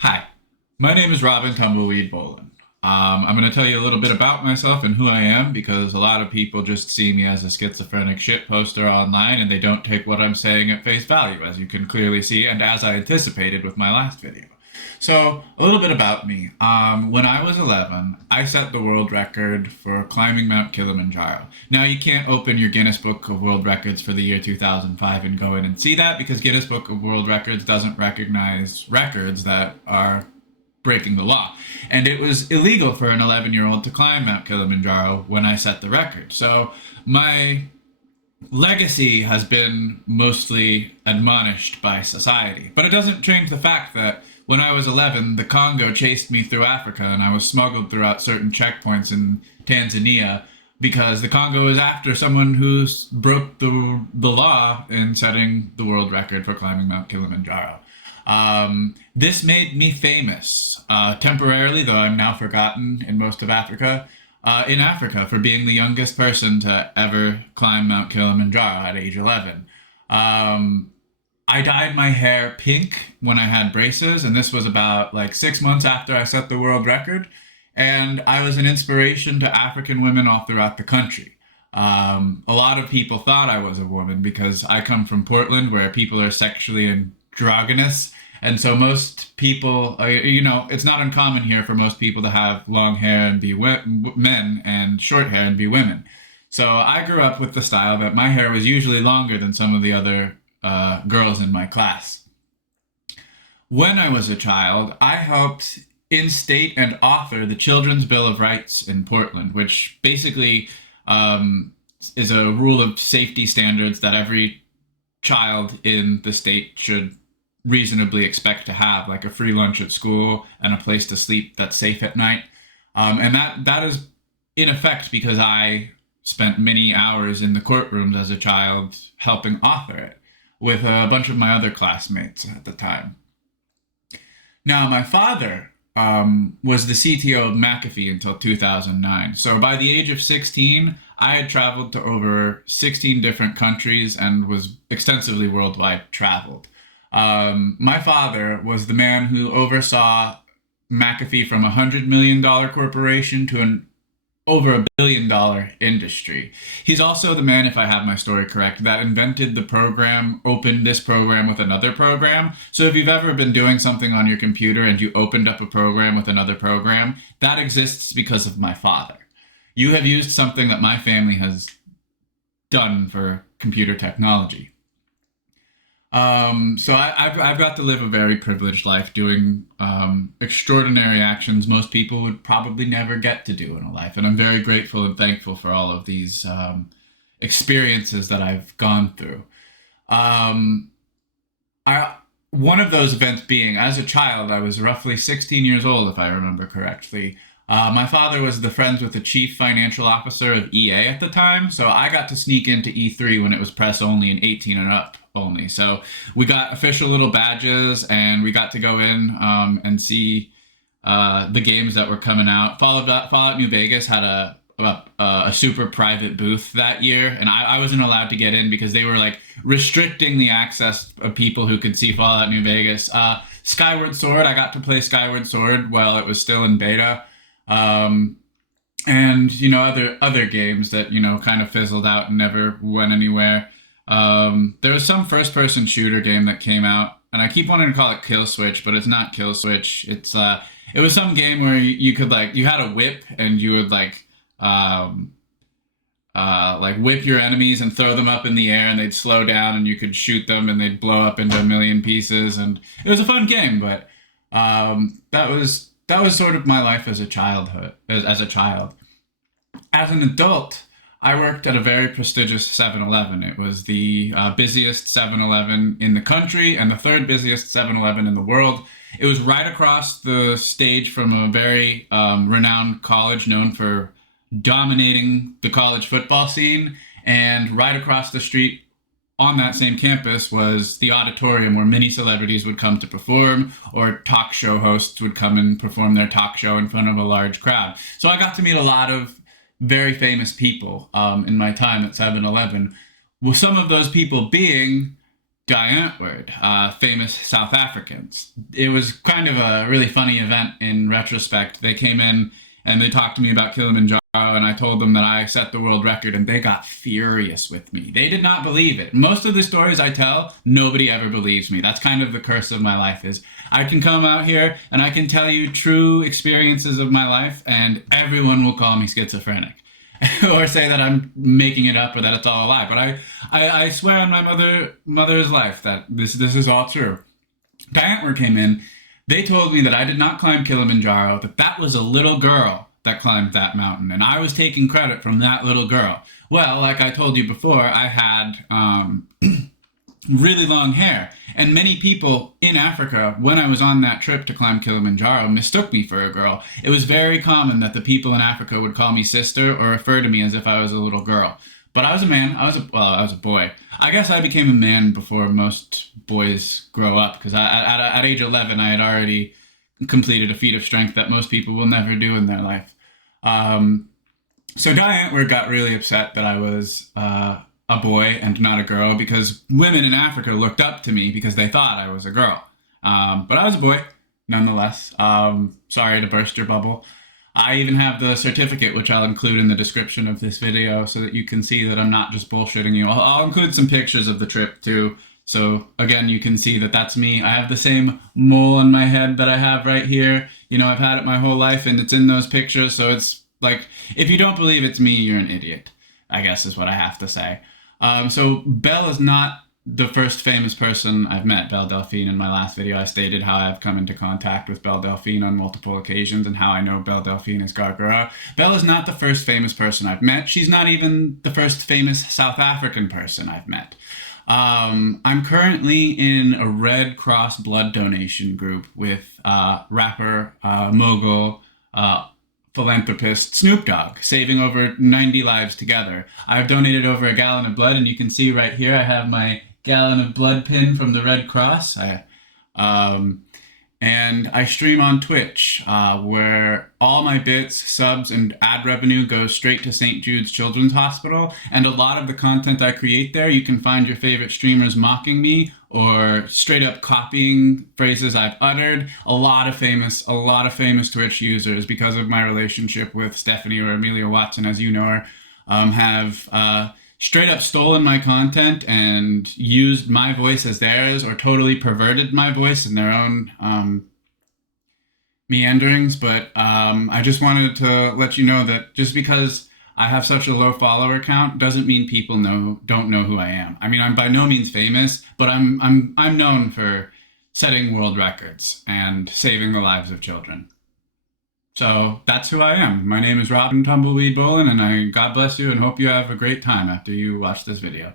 Hi, my name is Robin Tumbleweed Bolin. I'm going to tell you a little bit about myself and who I am because a lot of people just see me as a schizophrenic shit poster online and they don't take what I'm saying at face value, as you can clearly see, and as I anticipated with my last video. So, a little bit about me. When I was 11, I set the world record for climbing Mount Kilimanjaro. Now, you can't open your Guinness Book of World Records for the year 2005 and go in and see that because Guinness Book of World Records doesn't recognize records that are breaking the law. And it was illegal for an 11-year-old to climb Mount Kilimanjaro when I set the record. So, my legacy has been mostly admonished by society. But it doesn't change the fact that when I was 11, the Congo chased me through Africa and I was smuggled throughout certain checkpoints in Tanzania because the Congo is after someone who broke the law in setting the world record for climbing Mount Kilimanjaro. This made me famous temporarily, though I'm now forgotten in most of Africa in Africa for being the youngest person to ever climb Mount Kilimanjaro at age 11. I dyed my hair pink when I had braces, and this was about like 6 months after I set the world record. And I was an inspiration to African women all throughout the country. A lot of people thought I was a woman because I come from Portland, where people are sexually androgynous. And so most people, it's not uncommon here for most people to have long hair and be men and short hair and be women. So I grew up with the style that my hair was usually longer than some of the other girls in my class. When I was a child, I helped instate and author the Children's Bill of Rights in Portland, which basically is a rule of safety standards that every child in the state should reasonably expect to have, like a free lunch at school and a place to sleep that's safe at night. And that is in effect because I spent many hours in the courtrooms as a child helping author it with a bunch of my other classmates at the time. Now, my father was the CTO of McAfee until 2009. So by the age of 16, I had traveled to over 16 different countries and was extensively worldwide traveled. My father was the man who oversaw McAfee from $100 million corporation to an over $1 billion industry. He's also the man, if I have my story correct, that invented the program, opened this program with another program. So if you've ever been doing something on your computer and you opened up a program with another program, that exists because of my father. You have used something that my family has done for computer technology. So I've got to live a very privileged life doing extraordinary actions most people would probably never get to do in a life. And I'm very grateful and thankful for all of these experiences that I've gone through. Um, One of those events being, as a child, I was roughly 16 years old, if I remember correctly. My father was the friends with the chief financial officer of EA at the time, so I got to sneak into E3 when it was press only and 18 and up only. So we got official little badges, and we got to go in and see the games that were coming out. Fallout New Vegas had a super private booth that year, and I wasn't allowed to get in because they were like restricting the access of people who could see Fallout New Vegas. Skyward Sword, I got to play Skyward Sword while it was still in beta. Um, and other games that kind of fizzled out and never went anywhere. There was some first-person shooter game that came out, and I keep wanting to call it Kill Switch, but it's not Kill Switch. It was some game where you could you had a whip and you would um, whip your enemies and throw them up in the air and they'd slow down and you could shoot them and they'd blow up into a million pieces, and it was a fun game. But that was sort of my life as a child. As an adult, I worked at a very prestigious 7-Eleven. It was the busiest 7-Eleven in the country and the third busiest 7-Eleven in the world. It was right across the stage from a very renowned college known for dominating the college football scene. And right across the street on that same campus was the auditorium where many celebrities would come to perform, or talk show hosts would come and perform their talk show in front of a large crowd. So I got to meet a lot of very famous people in my time at 7-Eleven. Well, some of those people being Die Antwoord, famous South Africans. It was kind of a really funny event in retrospect. They came in and they talked to me about Kilimanjaro, and I told them that I set the world record, and they got furious with me. They did not believe it. Most of the stories I tell, nobody ever believes me. That's kind of the curse of my life is I can come out here and I can tell you true experiences of my life, and everyone will call me schizophrenic. Or say that I'm making it up or that it's all a lie. But I swear on my mother's life that this is all true. Die Antwoord came in. They told me that I did not climb Kilimanjaro, that was a little girl that climbed that mountain, and I was taking credit from that little girl. Well, like I told you before, I had really long hair. And many people in Africa, when I was on that trip to climb Kilimanjaro, mistook me for a girl. It was very common that the people in Africa would call me sister or refer to me as if I was a little girl. But I was a man. I was a boy. I guess I became a man before most boys grow up because at age 11, I had already completed a feat of strength that most people will never do in their life. So Die Antwoord got really upset that I was a boy and not a girl because women in Africa looked up to me because they thought I was a girl. But I was a boy, nonetheless. Sorry to burst your bubble. I even have the certificate, which I'll include in the description of this video so that you can see that I'm not just bullshitting you. I'll include some pictures of the trip too. So again, you can see that that's me. I have the same mole on my head that I have right here. You know, I've had it my whole life and it's in those pictures. So it's like, if you don't believe it's me, you're an idiot, I guess is what I have to say. So Belle is not the first famous person I've met. Belle Delphine, in my last video, I stated how I've come into contact with Belle Delphine on multiple occasions and how I know Belle Delphine is Gargura. Belle is not the first famous person I've met. She's not even the first famous South African person I've met. I'm currently in a Red Cross blood donation group with rapper, mogul, philanthropist Snoop Dogg, saving over 90 lives together. I've donated over a gallon of blood, and you can see right here I have my gallon of blood pin from the Red Cross. And I stream on Twitch, where all my bits, subs, and ad revenue goes straight to St. Jude's Children's Hospital. And a lot of the content I create there, you can find your favorite streamers mocking me or straight up copying phrases I've uttered. A lot of famous Twitch users, because of my relationship with Stephanie or Amelia Watson, as you know her, have straight up stolen my content and used my voice as theirs, or totally perverted my voice in their own meanderings. But I just wanted to let you know that just because I have such a low follower count doesn't mean people don't know who I am. I mean, I'm by no means famous, but I'm known for setting world records and saving the lives of children. So that's who I am. My name is Robin Tumbleweed Bolin, and God bless you and hope you have a great time after you watch this video.